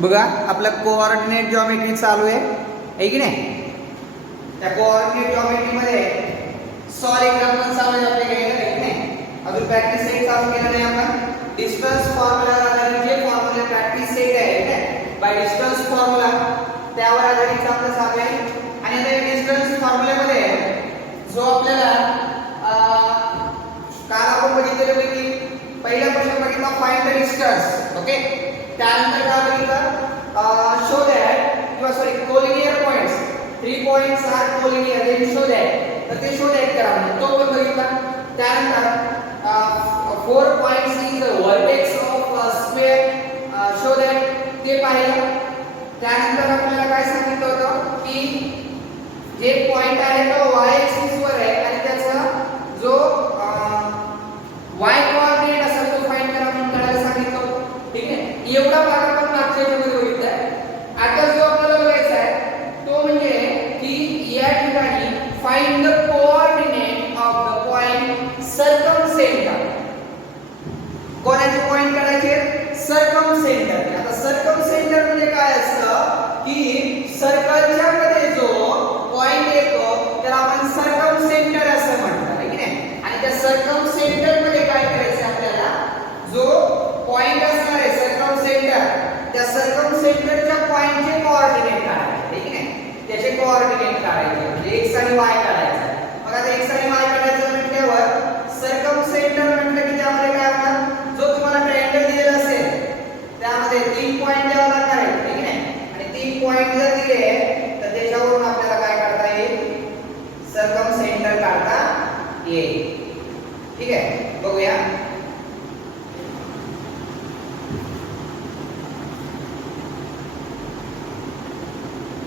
बघा आपला coordinate geometry चालू आहे की नाही. त्या कोऑर्डिनेट जॉमेट्री मध्ये सॉल्व एक्झाम्पल चालू आहे आपल्याकडे आहे की नाही. अजून प्रॅक्टिस सेट चालू केला नाही आपण. डिस्टन्स फॉर्म्युला आधारित जे फॉर्म्युला प्रॅक्टिस सेट आहे काय बाय डिस्टन्स फॉर्म्युला त्यावर आधारित आपलं चालू आहे. आणि आता डिस्टन्स फॉर्म्युल्यामध्ये जो आपल्याला काल आपण बघितलेलं होतं की पहिला प्रश्न बघितला फाइंड द डिस्टन्स. ओके, त्यानंतर काय बघितलं शो दॅट किंवा sorry collinear points 3 points are collinear then show that. तर ते शो दॅट करा म्हणजे तो पण बघितला. त्यानंतर 4 points in the vertex of square show that ते पाहिलं. त्यानंतर आपल्याला काय सांगितलं होतं की जे पॉइंट आहे तो y एक्सिस वर आहे आणि त्याचा जो y कोऑर्डिनेट असेल तो फाइंड करा म्हणून करायला सांगितलं होतं. ठीक आहे, एवढा भाग आपण मागच्या मध्ये बघितलाय. आता जो आपल्याला बघायचा आहे तो म्हणजे की या ठिकाणी find the coordinate of the point circumcentre. कोणाचे पॉइंट काढायचे? सर्कमसेंटर. आता सर्कमसेंटर म्हणजे काय असतं की सर्कलच्या मध्ये जो पॉइंट येतो त्याला आपण सर्कमसेंटर असं म्हणतात आहे की नाही. आणि त्या सर्कमसेंटर मध्ये काय करायचं आपल्याला जो पॉइंट असणार आहे सर्कमसेंटर त्या सर्कमसेंटरच्या पॉइंटचे कोऑर्डिनेट काढायचे आहे की नाही. त्याचे कोऑर्डिनेट काढायचे म्हणजे x आणि y काढायचे. मग आता x आणि y काढायचं म्हटल्यावर सर्कमसेंटर म्हटलं की त्यामध्ये काय होणार जो तुम्हाला ट्रायंगल दिलेला असेल त्यामध्ये 3 पॉइंट द्यावे लागणार आहेत ठीक आहे. आणि 3 पॉइंट जर दिले तर त्याच्यावरून आपल्याला काय काढता येईल सर्कमसेंटर काढता येईल. ठीक आहे, बघूया.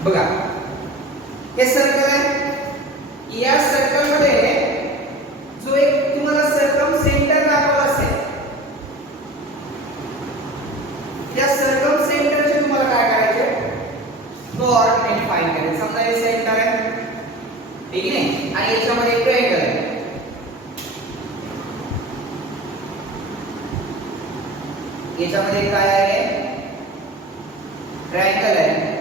बघा हे सर्कल आहे. या सर्कल मध्ये जो एक तुम्हाला सर्कमसेंटर दाखवला असेल त्या सर्कमसेंटरचे तुम्हाला काय करायचे कोऑर्डिनेट फाइंड करायचे. समजा हे सेंटर आहे ठीक आहे आणि याच्यामध्ये एक ट्रायंगल आहे. याच्यामध्ये काय आहे ट्रायंगल आहे.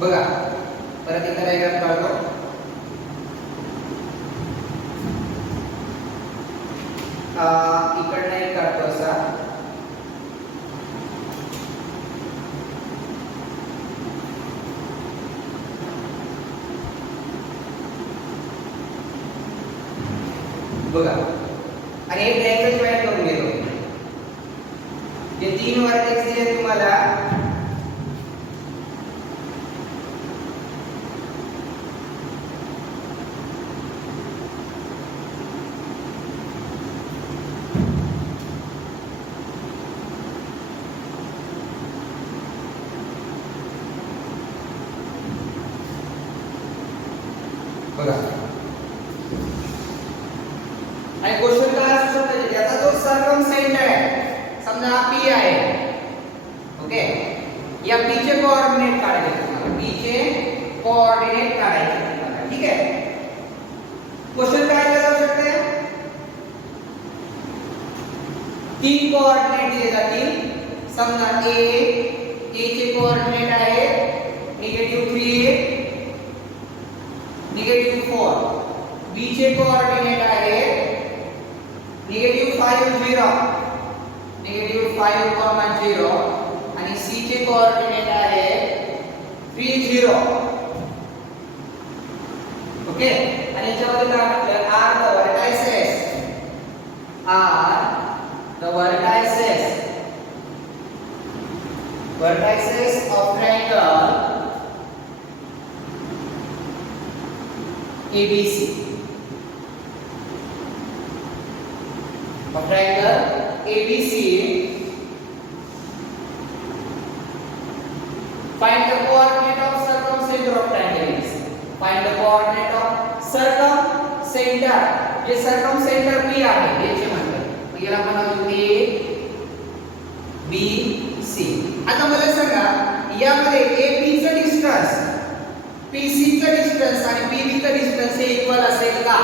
बघा परत इथे डायग्राम काढतो. इकडनं एक काढतो असा. बघा आणि एक ट्रायंगल जॉईन करून घेतो. जे 3 वर्टेक्स दिले तुम्हाला बघा आणि क्वेश्चन काय असू शकतो याचा जो सर्कमसेंटर आहे समजा हा P आहे. ओके, या P चे कोऑर्डिनेट काढायचे तुम्हाला. P चे कोऑर्डिनेट काढायचे तुम्हाला. ठीक आहे, क्वेश्चन काय दिला जाऊ शकते 3 कोऑर्डिनेट दिले जातील. समजा A चे कोऑर्डिनेट आहे -3 -4. B चे कोऑर्डिनेट आहे -5 0 -5, 0 आणि C चे कोऑर्डिनेट आहे 3 0. ओके, आणि याच्यामध्ये काय म्हटलं R the vertices of triangle ABC of triangle ABC. Find the coordinate of circumcenter of triangle ABC. Find the coordinate of circumcenter. जे circumcenter P आहे याचे म्हणतात. मग याला म्हणू A B C. आता मला सांगा यामध्ये AB चं डिस्टन्स PC चं डिस्टन्स आणि PB चं डिस्टन्स हे इक्वल असेल का?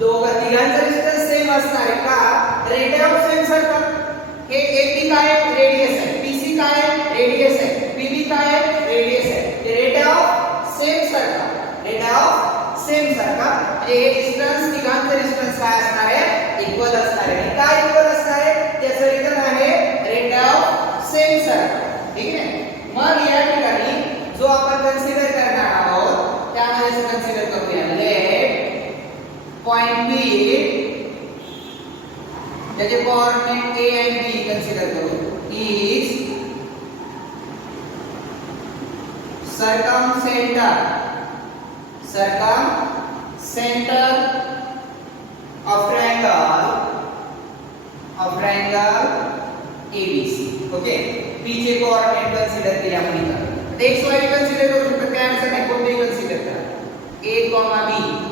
तिघांचं डिस्टन्स असणार आहे का रेडियस ऑफ सेम सर्कल हे एबी काय रेडियस आहे पीसी काय रेडियस आहे पीबी काय रेडियस आहे ते रेडियस ऑफ सेम सर्कल हे डिस्टन्स तिघांचं डिस्टन्स काय असणार आहे इक्वल असणार आहे काय इक्वल असणार आहे त्याचं रिझन आहे रेडियस ऑफ सेम सर्कल ठीक आहे मग या ठिकाणी जो आपण कन्सिडर करणार आहोत त्यामध्ये कन्सिडर करूया लेट पॉइंट बी त्याचे कोऑर्डिनेट ए आणि बी कन्सिडर करू is circumcenter of triangle ABC okay p चे कोऑर्डिनेट कन्सिडर केले आपण इथे x y कन्सिडर करू शकतो काय अडचण नाही कोणतेही कन्सिडर करा a, b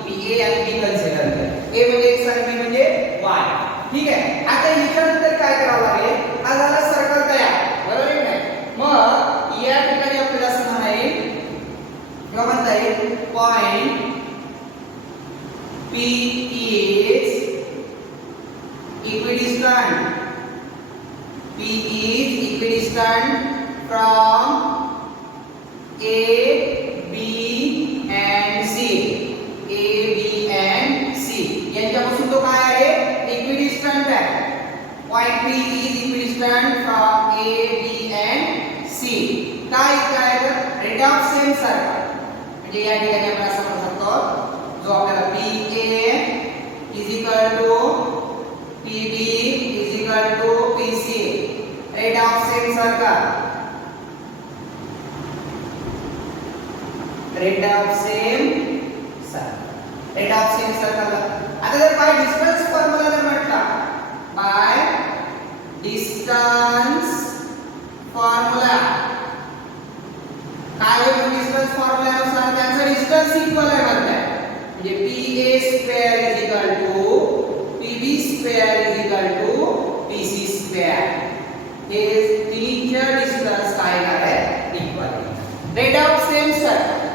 p a आणि b कन्सिडर करा a म्हणजे x आणि b म्हणजे y ठीक आहे आता याच्यानंतर काय करावं लागेल हा झाला सर्कल तयार बरोबर आहे काय मग या ठिकाणी आपल्याला असं म्हणायला किंवा म्हणता येईल point P is equidistant from A, B and C यांच्यापासून तो काय आहे equidistant आहे point P is equidistant from A, B and C काय रेडियस ऑफ सेम सर्कल म्हणजे या ठिकाणी आपण असं म्हणू शकतो जो आपल्याला PA is equal to PB is equal to PC radius of same circle आता जर बाय डिस्टन्स फॉर्म्युला जर म्हटला बाय डिस्टन्स फॉर्म्युला काय होईल डिस्टन्स फॉर्म्युल्यानुसार त्यांचा डिस्टन्स इक्वल आहे म्हणतात म्हणजे PA square is equal to PB square is equal to PC square हे तीनच्या डिस्टन्स काय आहे equal radius of same circle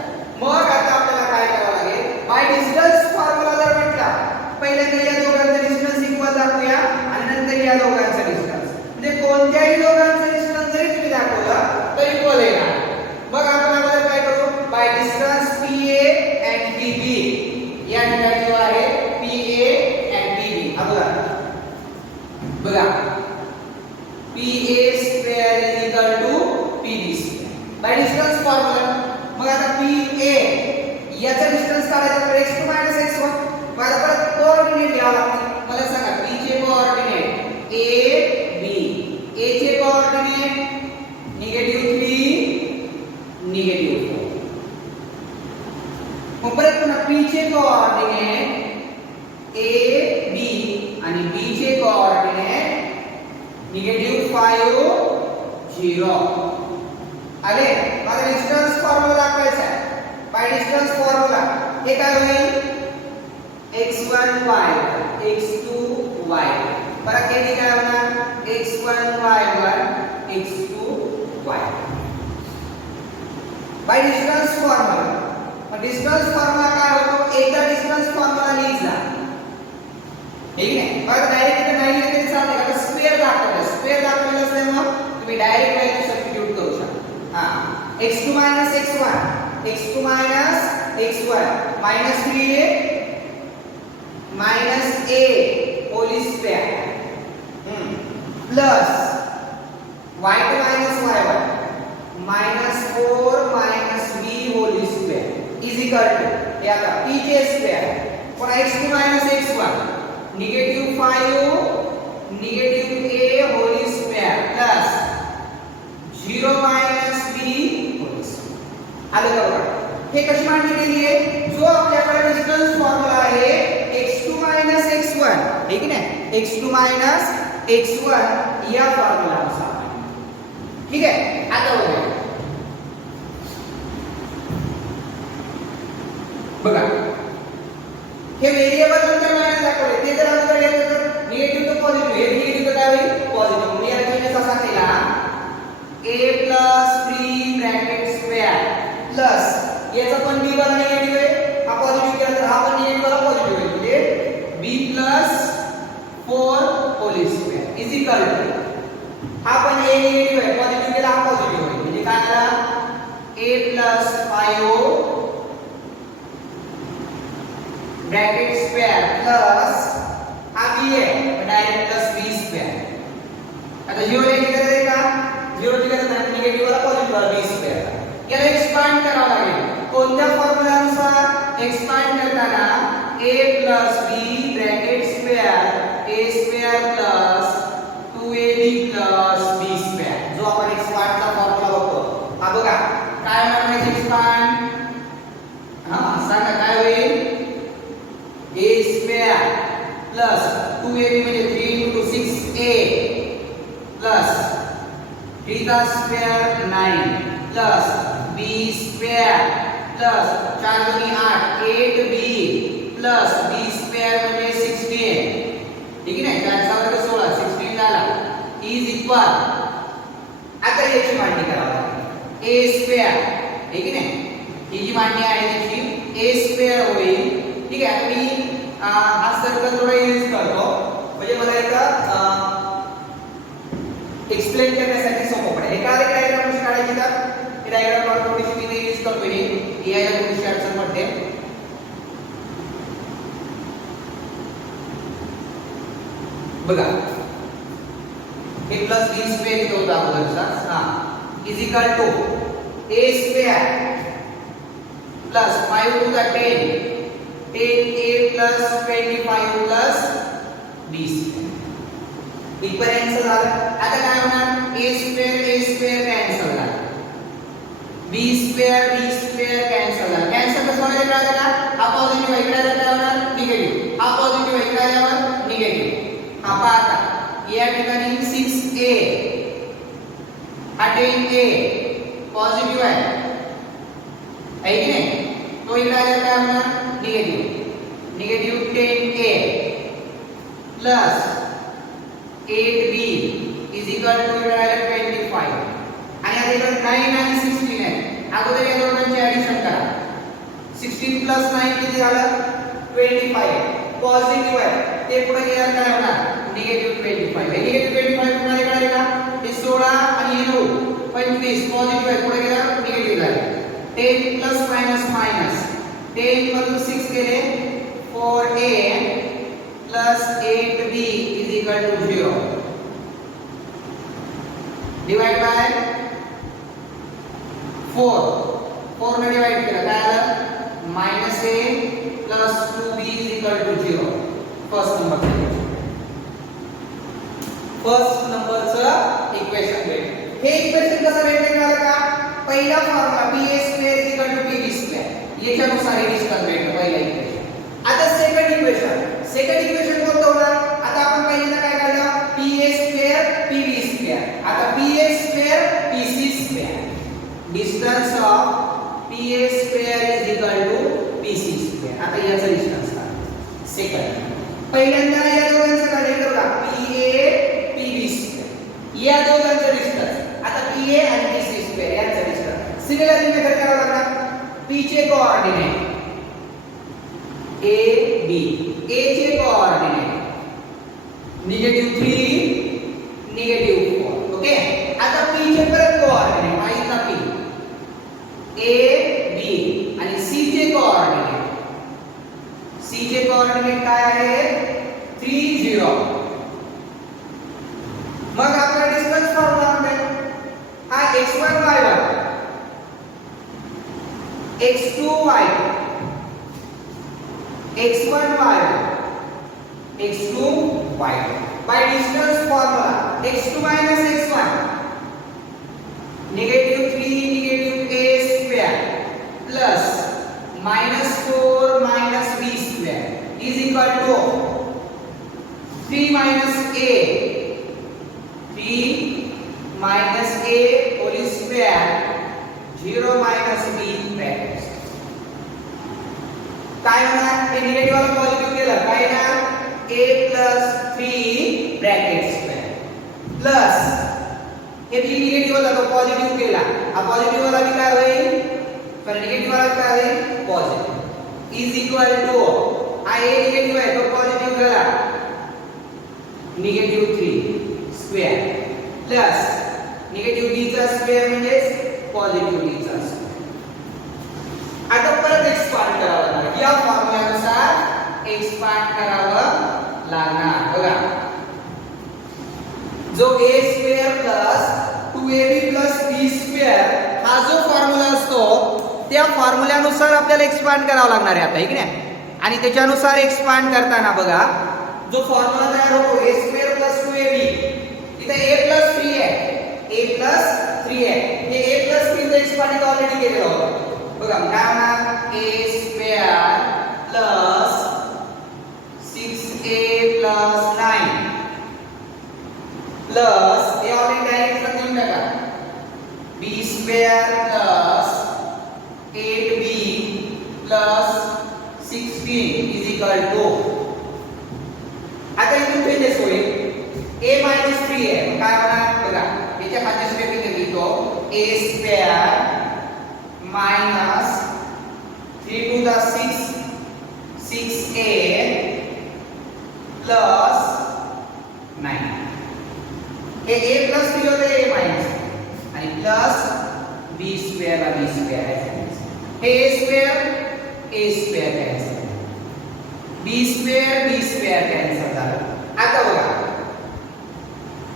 मग आता आपल्याला काय करावं लागेल बाय डिस्टन्स फॉर्म्युला जर म्हटला पहिल्यांदा या दोघांचा डिस्टन्स इक्वल दाखवूया आणि नंतर या दोघांचा डिस्टन्स म्हणजे कोणत्याही दोघांचा डिस्टन्स जरी तुम्ही दाखवला तर इक्वल येणार मग आपण अगोदर काय करू by distance PA and PB या ठिकाणी जो आहे PA and PB अगोदर बघा PA square is equal to PB square by distance formula मग आता PA याचा डिस्टन्स काढायचा तर x2 x1 मग आता परत कोऑर्डिनेट घ्यावा लागतील मला सांगा P चे कोऑर्डिनेट A B A चे कोऑर्डिनेट -3 -4 मग परत पुन्हा P चे कोऑर्डिनेट A B आणि B चे कोऑर्डिनेट -5 0 आले मला डिस्टन्स फॉर्म्युला दाखवायचा आहे बाय डिस्टन्स फॉर्म्युला हे काय होईल x1 y x2 y परत हे काय होणार x1 y1 x2 y by distance formula मग डिस्टन्स फॉर्म्युला काय होतो एकदा डिस्टन्स फॉर्म्युला लिहिला ठीक आहे मग डायरेक्ट इथे नाही लिहिले तरी चालते कारण स्क्वेअर दाखवलेलं असल्याने मग तुम्ही डायरेक्ट व्हॅल्यू सबस्टिट्यूट करू शकता हां x2 x1 x2 x1 -3a -a whole square plus y2 y1 -4 b whole square is equal to हे आता p चे स्क्वेअर पुन्हा x2 x1 -5 -a whole square plus 0 b whole square आलं का बघा हे कशी मांडणी केली आहे जो आपल्याकडे डिस्टन्स फॉर्म्युला आहे x2 x1 ठीक आहे x2 x1 या फॉर्म्युलानुसार ठीक आहे आता बघा हे व्हेरिएबल नंतर मायनस दाखवले ते जर आपण घेतलं तर निगेटिव्ह टू पॉझिटिव्ह हे निगेटिव्ह काय होईल पॉझिटिव्ह मी याला चेंज कसा केला a 3 ब्रॅकेट स्क्वेअर प्लस याचा पण b वाला निगेटिव्ह आहे हा पॉझिटिव्ह केला तर हा पण निगेटिव्ह वाला पॉझिटिव्ह होईल म्हणजे b 4 whole square is equal to हा पण a निगेटिव्ह आहे पॉझिटिव्ह केला हा पॉझिटिव्ह होईल म्हणजे काय आला a plus 5 bracket square plus हा b आहे डायरेक्ट प्लस b स्क्वेअर आता 0 ची गरज आहे का 0 ची गरज नाही निगेटिव्ह वाला पॉझिटिव्ह वाला b स्क्वेअर याला एक्सपांड करावं लागेल कोणत्या फॉर्म्युलानुसार एक्सपांड करताना a plus b bracket square a square plus 2ab plus b square जो आपण एक्सपांड चा फॉर्म्युला बघतो हा बघा काय म्हणायचं एक्सपांड हा सांगा काय होईल a स्क्वेअर प्लस 2ab म्हणजे 3 into 6a प्लस 3 का square 9 plus b square plus 4 दुनी 8 8b प्लस b स्क्वेअर म्हणजे 16 ठीक आहे ना 4 वर्ग 16 16 झाला इज इक्वल आता याची मांडणी करावी लागेल a स्क्वेअर ठीक आहे ना ही जी मांडणी आहे त्याची a स्क्वेअर होईल ठीक आहे आता मी हा सर्कल थोडा यूज करतो म्हणजे मला एक एक्सप्लेन करण्यासाठी सोपं पडेल एका डायग्राम कशी काढायची तर हे डायग्राम आपण थोडीशी मी यूज करतो ही या गोष्टी अडचण मध्ये बघा a plus b स्क्वेअर इथे होता अगोदरचा हा is equal to a square plus 5 to the 10 10a plus 25 plus b square equivalent झालं आता काय होणार a स्क्वेअर कॅन्सल झाला b स्क्वेअर कॅन्सल झाला कॅन्सल कसं होणार इकडे आला हा पॉझिटिव्ह इकडे आला काय होणार निगेटिव्ह हा पॉझिटिव्ह इकडे आल्यावर निगेटिव्ह हा पहा आता या ठिकाणी 6a हा 10a पॉझिटिव्ह आहे की नाही तो इकडे आला काय होणार negative 10a plus 8b is equal to इकडे आला 25 आणि आता इकडे 9 आणि 16 आहे अगोदर या दोघांची ऍडिशन करा 16 प्लस 9 किती झालं 25 पॉझिटिव्ह आहे ते पुढे गेल्यावर काय होणार निगेटिव्ह 25 हे निगेटिव्ह 25 पुन्हा इकडे आले का हे 16 आणि हे 9 25 पॉझिटिव्ह आहे पुढे गेल्यावर निगेटिव्ह झाले 10 प्लस मायनस मायनस 10 मधून 6 गेले 4a plus 8b is equal to 0 divide by 4 ने डिवाइड केलं काय आलं -a plus 2b is equal to 0 first नंबरचं इक्वेशन भेटलं हे इक्वेशन कसं भेटलं कळलं का पहिला formula pa square is equal to pb square याच्यानुसार हे डिस्कस भेटलं पहिला इक्वेशन आता सेकंड इक्वेशन कोणतं होणार आता आपण पहिल्यांदा काय काढलं pa स्क्वेअर pb स्क्वेअर आता pa square pc square distance of pa square is equal to pc square आता याचा डिस्टन्स काढा सेकंड पहिल्यांदा या दोघांचं काढले बघा pa pb स्क्वेअर या दोघांचं डिस्टन्स आता pa आणि pc स्क्वेअर यांचं डिस्टन्स सिमिलरली मेथड करावा लागणार p चे कोऑर्डिनेट a b a चे कोऑर्डिनेट -3 -4 ओके आता p चे परत कोऑर्डिनेट माहित ना p a b आणि c चे कोऑर्डिनेट काय आहे 3 0 मग आपला डिस्टन्स फॉर्म्युला आहे हा x1 y1 x2 y2 x1 y1 x2 y2 by distance formula x2 minus x1 -3 -a square plus -4 minus b square is equal to 3 minus a 3 minus a whole square 0 minus b brackets काय होणार हे negative वाला positive केलं काय ना a plus 3 bracket square plus हे बी negative वाला तो पॉझिटिव्ह केला हा पॉझिटिव्ह वाला भी काय होईल तर निगेटिव्ह वाला काय होईल पॉझिटिव्ह इज इक्वल टू हा a निगेटिव्ह आहे तो पॉझिटिव्ह केला negative 3 square plus negative b चा स्क्वेअर म्हणजे पॉझिटिव्ह b चा स्क्वेअर. आता परत एक्सपांड करावं लागणार. या फॉर्म्युल्यानुसार एक्सपांड करावं लागणार. बघा जो a square plus 2ab plus b square हा जो फॉर्म्युला असतो त्या फॉर्म्युल्यानुसार आपल्याला एक्सपांड करावं लागणार आहे आता, ठीक आहे. आणि त्याच्यानुसार एक्सपांड करताना बघा जो फॉर्म्युला तयार होतो a स्क्वेअर प्लस 2ab, इथे a प्लस 3 आहे, a प्लस 3 आहे. हे a प्लस 3 चं एक्सपांड ऑलरेडी केलेलं होतं. बघा काय होणार a square plus 6a plus 9 plus हे ऑलरेडी डायरेक्ट लिहून टाका b square plus 8b plus 16 is equal to. आता इथून चेंजेस होईल. a मायनस 3 आहे काय होणार बघा याच्या खाली स्टेपिंग लिहितो a square minus 3 to the 6 6a plus 9. हे a प्लस 3 होते a मायनस आणि प्लस b स्क्वेअर ला b स्क्वेअर आहे. हे a square cancel, b square cancel झालं. आता बघा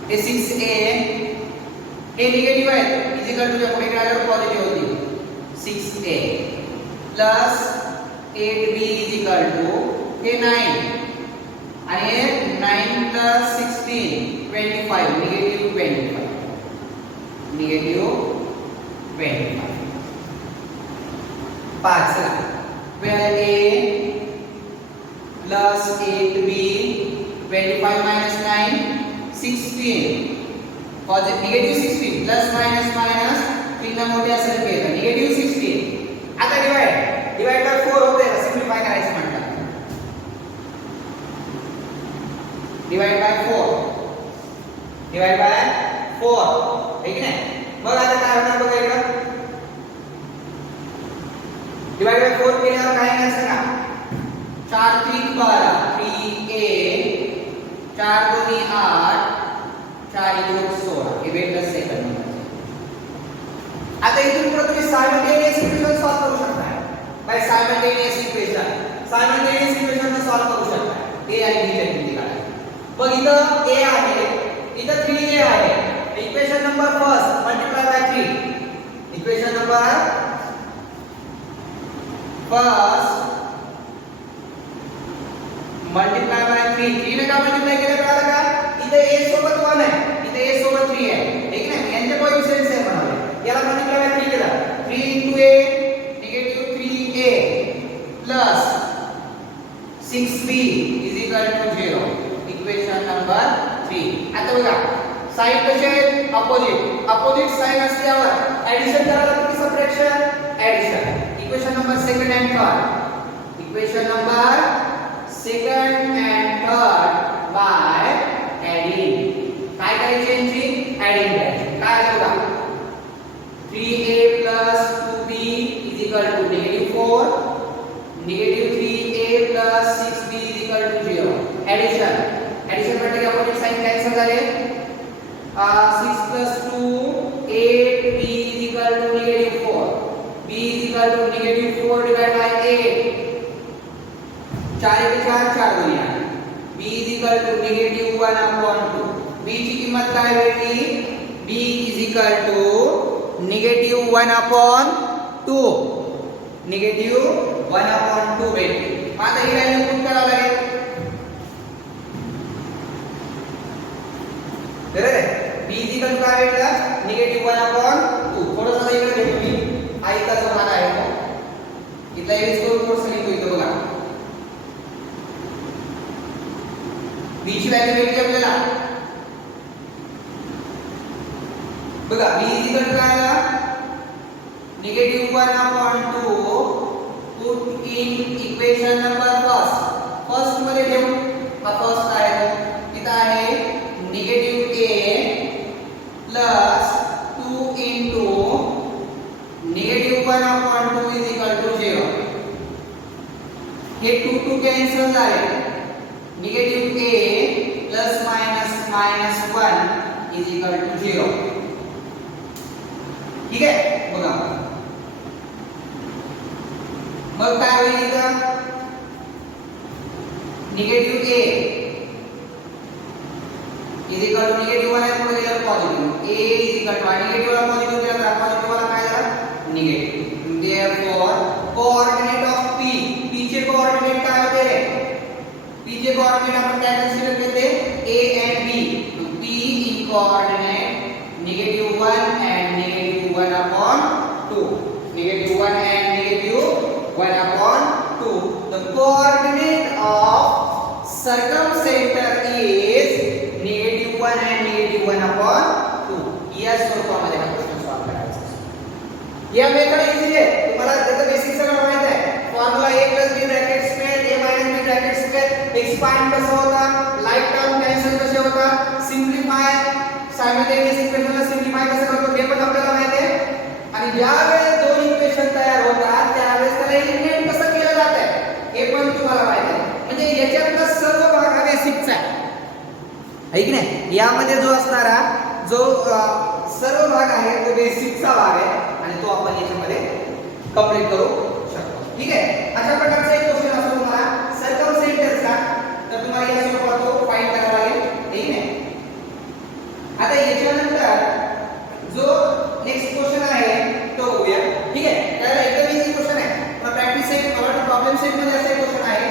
हे 6a हे निगेटिव्ह आहे इज इक्वल टू पुढे गेल्यावर पॉझिटिव्ह होती 6a plus 8b is equal to हे 9 आणि हे 9 plus 16 25 negative 25 5 where a plus 8b 25 minus 9 16 positive negative 16 plus minus 3 ना मोठे असेल के तर negative 16. आता divide by 4 होते का सिम्प्लिफाय करायचं म्हणतात. divide by 4 ठीक आहे. मग आता काय होणार बघा इकडे डिवाइड बाय 4 केल्यावर काय येणार सांगा 4 3 12 3a 4 2 8 4 1 16 हे भेटलं सेकंड. आता इथून पुढे तुम्ही सायमल्टेनियस इक्वेशन सॉल्व करू शकता. बाय सायमल्टेनियस इक्वेशन सॉल्व करू शकता. a आणि b च्या किमती काढा. बघ इथं a आहे इथं 3a आहे. Equation number first multiply by 3. Equation number first multiply by 3. 3 ने का मल्टिप्लाय केलं कळालं का इथे a सोबत 1 आहे इथे a सोबत 3 आहे ठीक आहे. यांचे कोएफिशिएंट्स आहे म्हणाले याला मल्टिप्लाय बाय 3 केला 3 into a negative 3a plus 6b is equal to 0. Equation number 3. आता बघा साइड कसे आहेत अपोजिट साइन असल्यावर ऍडिशन करायला की subtraction addition. Equation number second and third by adding. काय करायचे यांची ऍडिंग करायची. काय आलं बघा 3a plus 2b is equal to -4 negative 3a plus 6b is equal to 0. Addition म्हटलं की अपोजिट साइन कॅन्सल झाले. 6 plus 2 8b is equal to -4. b is equal to -4 divided by 8. 4 K 4 2 b is equal to -1 upon 2. b ची किंमत काय भेटली b is equal to -1 upon 2. -1 upon 2 भेटली. आता ही value put करावी लागेल. बरोबर आहे. b is equal to काय भेटला -1 upon 2. थोडंसं इकडे घेतो मी आईचा जो भाग आहे तो इथला एरिस करून थोडंसं लिहितो इथं बघा. b ची व्हॅल्यू भेटली आपल्याला बघा b इज इक्वल टू काय आला -1 upon 2 put in equation number first मध्ये ठेवू. हा फर्स्ट आहे तिथं आहे -a plus 2 into -1 upon 2 is equal to 0. हे 2 कॅन्सल झाले. -a plus minus minus 1 is equal to 0. ठीक आहे बघा मग काय होईल इथं negative a is equal to negative 1 आहे पुढे गेलं positive a is equal to negative ला पॉझिटिव्ह दिला तर पॉझिटिव्ह ला काय झालं negative therefore coordinate of p p चे कोऑर्डिनेट काय होते p चे कोऑर्डिनेट आपण काय कन्सिडर करते a and b तो p in coordinate -1 and -1 upon 2 -1 and -1 upon 2 the coordinate of circumcenter is -1 and -1 upon 2 या स्वरूपामध्ये हा प्रश्न सॉल्व करायचा या मेथड इझी आहे तुम्हाला त्याचं बेसिक सगळं माहित आहे formula a b bracket square a b bracket square expand कसा होता लाईक टर्म कॅन्सल कसे होता सिम्प्लिफाय सायमल्टेनियस इक्वेशनला सिम्प्लिफाय कसं करतो हे पण आपल्याला माहिती आहे आणि ज्या वेळेस दोन इक्वेशन तयार होतात त्यावेळेस त्याला एलिमिनेट कसं केलं जातं हे पण तुम्हाला माहिती आहे म्हणजे याच्यातला सर्व भाग हा बेसिकचा आहे की नाही यामध्ये जो असणारा जो सर्व भाग आहे तो बेसिकचा भाग आहे आणि तो आपण याच्यामध्ये कंप्लीट करू शकतो ठीक आहे अशा प्रकारचा एक क्वेश्चन असतो तुम्हाला सर्कमसेंटरचा तर तुम्हाला या स्वरूपात तो फाइंड करावा लागेल ठीक आहे आता याच्यानंतर जो नेक्स्ट क्वेश्चन आहे तो बघूया ठीक आहे त्याला एकदम इझी क्वेश्चन आहे पण प्रॅक्टिस सेट और प्रॉब्लेम सेट मध्ये असा क्वेश्चन आहे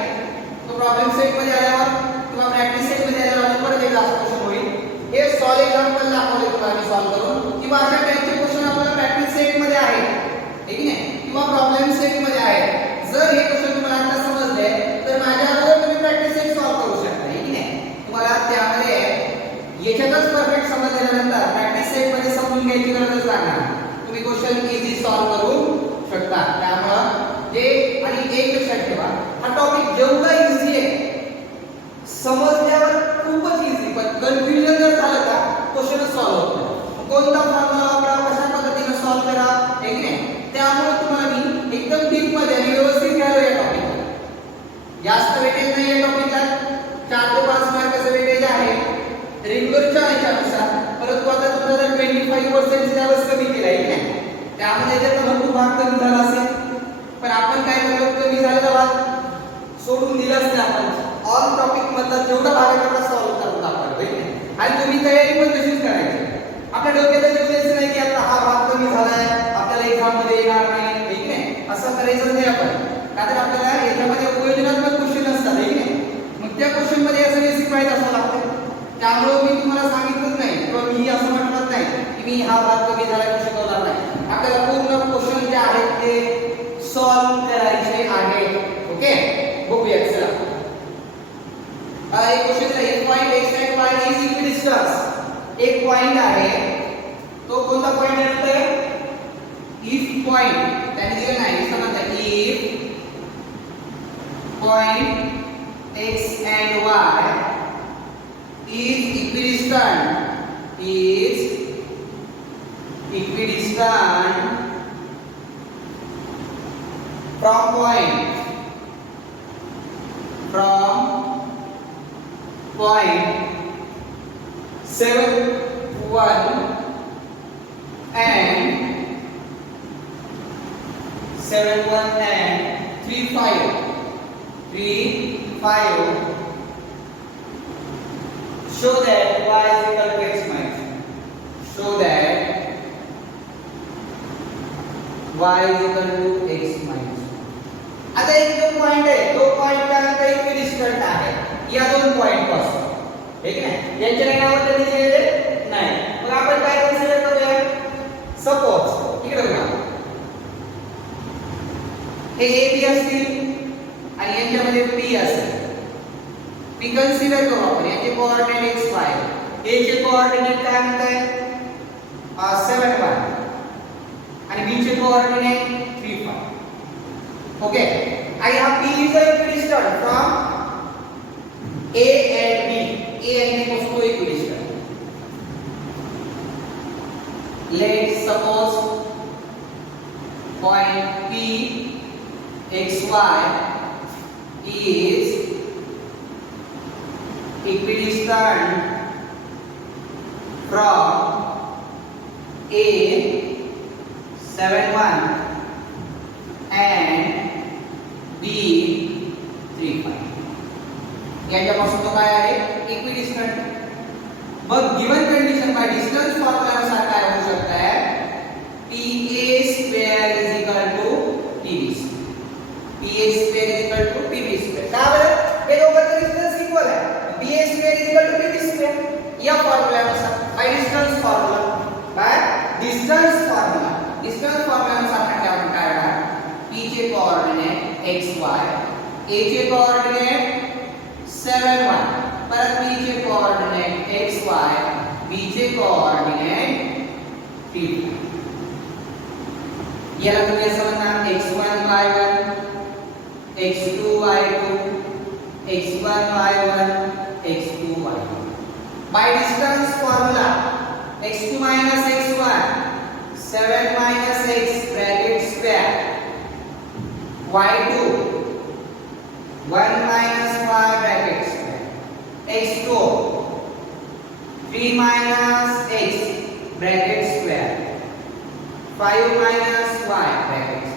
तो प्रॉब्लेम सेट मध्ये आल्यावर किंवा प्रॅक्टिस सेट मध्ये आल्यावर परत एकदा असा क्वेश्चन होईल हे सॉल्व एक्झाम्पल दाखवले तुम्हाला सॉल्व करून किंवा अशा टाइपचे क्वेश्चन आपल्याला प्रॅक्टिस सेट मध्ये आहे ठीक आहे किंवा प्रॉब्लेम सेट मध्ये आहे जर हे क्वेश्चन तुम्हाला आता समजले तर माझ्या अगोदर तुम्ही प्रॅक्टिस सेट सॉल्व करू शकता ठीक आहे तुम्हाला त्यामध्ये याच्यातच परफेक्ट समजल्यानंतर प्रॅक्टिस सेट मध्ये समजून घ्यायची गरजच लागणार तुम्ही क्वेश्चन इझी सॉल्व करू शकता त्यामुळे जे आणि एक लक्षात ठेवा हा टॉपिक जेवढा इझी आहे समजल्यावर खूपच इझी पण कन्फ्युजन जर झालं का क्वेश्चन सॉल्व होत नाही कोणता फॉर्म्युला वापरावा कशा पद्धतीने सॉल्व करा हे की नाही त्यामुळे तुम्हाला मी एकदम डीप मध्ये आणि व्यवस्थित घ्यायला या टॉपिकला जास्त वेटेज नाही या टॉपिकला 4 ते 5 मार्काचं वेटेज आहे रेग्युलरच्या ह्याच्यानुसार परंतु आता तुमचा जर 25% सिलेबस कमी केला आहे की त्यामध्ये त्याचा भरपूर भाग कमी झाला असेल पण आपण काय करतो कमी झालेला भाग सोडून दिलाच नाही आपण ऑल टॉपिक मधला जेवढा भाग आहे तेवढा सॉल्व करतो आपण बरोबर आणि तुम्ही तयारी पण तशीच करायची आपल्या डोक्यात जेवढेच नाही की आता हा भाग कमी झालाय आपल्याला एक्झाम मध्ये येणार नाही ठीक आहे असं करायचं नाही आपण कारण आपल्याला याच्यामध्ये उपयोजनात्मक क्वेश्चन असतात ठीक आहे मग त्या क्वेश्चन मध्ये असं बेसिक माहिती असावं लागतं त्यामुळे मी तुम्हाला सांगितलंच नाही किंवा मी असं म्हटलंच नाही की मी हा भाग कमी झाला की शिकवणार नाही आपल्याला पूर्ण क्वेश्चन जे आहेत ते सॉल्व करायचे आहेत ओके बघूया चला एक क्वेश्चन आहे point x and y is equidistant एक पॉइंट आहे तो कोणता पॉइंट आहे इफ पॉइंट त्याने दिलं नाही असं म्हणतात if point x and y is equidistant from point 7 1 and 3 5 show that y is equal to x minus show that y is equal to x minus आता एक जो पॉइंट आहे तो पॉइंट काय आहे इक्विडिस्टंट आहे या दोन पॉइंट पासून ठीक आहे यांच्या नावावर त्यांनी दिलेले नाही मग आपण काय कन्सिडर करूया सपोज इकडे बघा हे a b असतील आणि यांच्यामध्ये p असेल p कन्सिडर करू आपण याचे कोऑर्डिनेट x y a चे कोऑर्डिनेट काय म्हणताय 7 1 आणि b चे कोऑर्डिनेट 3 5 ओके आणि हा p is equidistant from a and b goes to equidistant let's suppose point p xy is equidistant from A 7 1 and B 3 5 याच्यापासून तो काय आहे इक्विडिस्टंट मग गिवन कंडिशन बाय डिस्टन्स फॉर्म्युलानुसार काय होऊ शकतं आहे PA² = TB PA² = TB². का बरं हे दोघांचं डिस्टन्स इक्वल आहे PA² = TB². या फॉर्म्युलानुसार बाय डिस्टन्स फॉर्म्युला डिस्टन्स फॉर्म्युलानुसार आपण काय करणार P चे कोऑर्डिनेट xy A चे कोऑर्डिनेट 7 1 परत B चे कोऑर्डिनेट xy B चे कोऑर्डिनेट 3 याला तुम्ही असं म्हणणार x1 y1 x2 y2 x1 y1 x2 y2 by distance formula x2 minus x1 7 minus x bracket square y2 1 minus y bracket square x2 3 minus x bracket square 5 minus y bracket square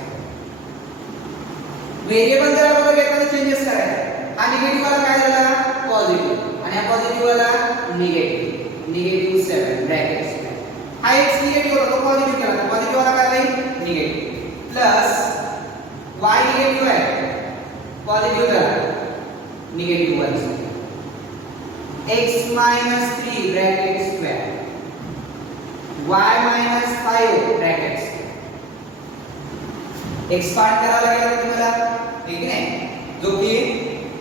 variable जर आपण घेतला changes करायचे हा negative वाला काय झाला positive आणि हा पॉझिटिव्ह वाला निगेटिव्ह 7 ब्रॅकेट स्क्वेअर हा x निगेटिव्ह होता तो पॉझिटिव्ह केला पॉझिटिव्ह वाला काय राहील निगेटिव्ह प्लस y निगेटिव्ह आहे पॉझिटिव्ह झाला negative 1 x minus 3 bracket square y minus 5 bracket expand करायला लागेल तुम्हाला ठीक आहे जो की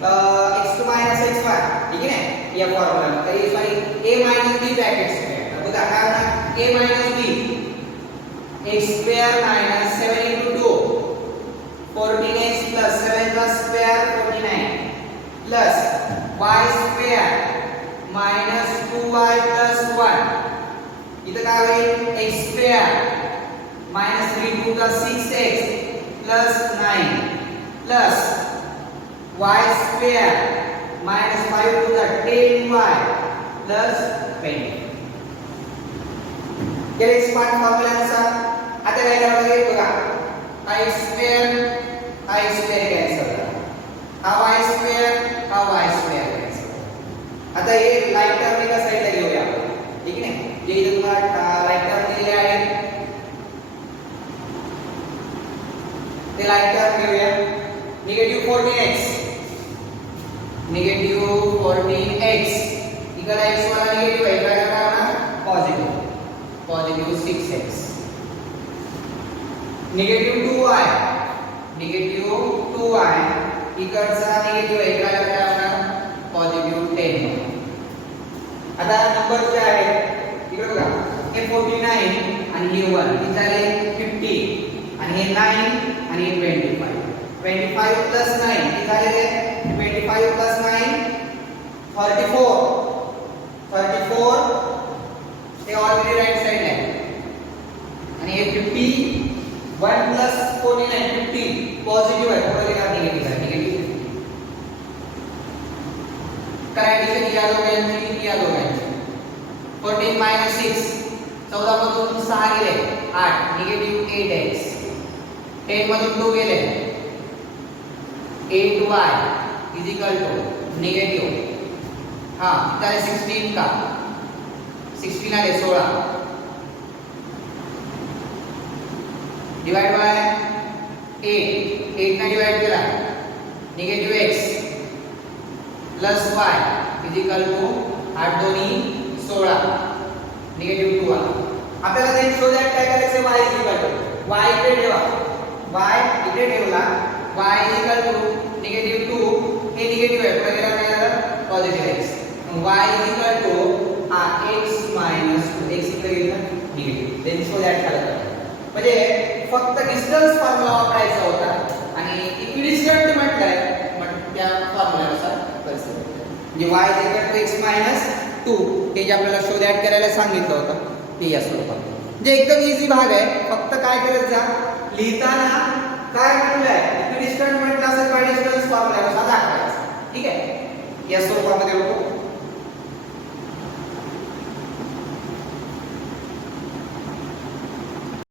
x2 minus x1 ठीक आहे या फॉर्म्युला तर हे sorry a minus b bracket square बघा काय होणार a minus b x square minus 7 into 2 14x plus 7 plus square 49 plus y square minus 2y plus 1 इथं काय होईल x square minus 3 2 plus 6x plus 9 plus y square minus 5 to the 10y plus 20 केले expand फॉर्म्युलानुसार आता काय करावं लागेल बघा y square cancel हा y square कॅन्सल आता हे लाईट टर्म एका साइडला घेऊया आपण ठीक आहे जे इथे तुम्हाला लाईट टर्म दिले आहे ते लाईट टर्म घेऊया निगेटिव्ह 14x इकडे x वाला निगेटिव्ह आहे काय करणार पॉझिटिव्ह 6x निगेटिव्ह 2y इकडचा निगेटिव्ह आहे काय करणार पॉझिटिव्ह 10 आता नंबर जे आहे इकडे बघा हे 49 आणि हे 1 हे झाले 50 आणि हे 9 आणि हे 25 plus 9 हे झाले 25 plus 9 34 हे ऑलरेडी राइट साइड आहे आणि हे 50 1 plus 49 50 पॉझिटिव्ह आहे थोड़ा लिखा निगेटिव्ह आहे निगेटिव्ह करेक्शन याद हो गया किती याद हो गया 14 minus 6 14 मधून 6 गेले 8 निगेटिव्ह 8x 10 मधून 2 गेले 8y is equal to negative हाँ इधर 16 का 16 आले 16 डिवाइड बाय 8 ना डिवाइड करा negative x plus y is equal to 8 दोन्ही 16 negative 2 आला आपल्याला ते शोधायचं काय करायचं y is equal to y इकडे ठेवा y इकडे ठेवला y is equal to negative 2 हे निगेटिव्ह आहे पुढे गेला काय झालं positive x y is equal to x minus 2 x इकडे गेला निगेटिव्ह देन शो दॅट करायचं म्हणजे फक्त डिस्टन्स फॉर्म्युला वापरायचा होता आणि इक्विडिस्टंट म्हटलंय मग त्या फॉर्म्युलानुसार करायचं म्हणजे y is equal to x minus 2 हे जे आपल्याला शो दॅट करायला सांगितलं होतं ते या स्वरूपात जे एकदम इझी भाग आहे फक्त काय करायचं लिहिताना काय म्हटलंय इक्विडिस्टंट म्हटलं असेल बाय डिस्टन्स फॉर्म्युलानुसार दाखवायचं ठीक आहे या स्वरूपामध्ये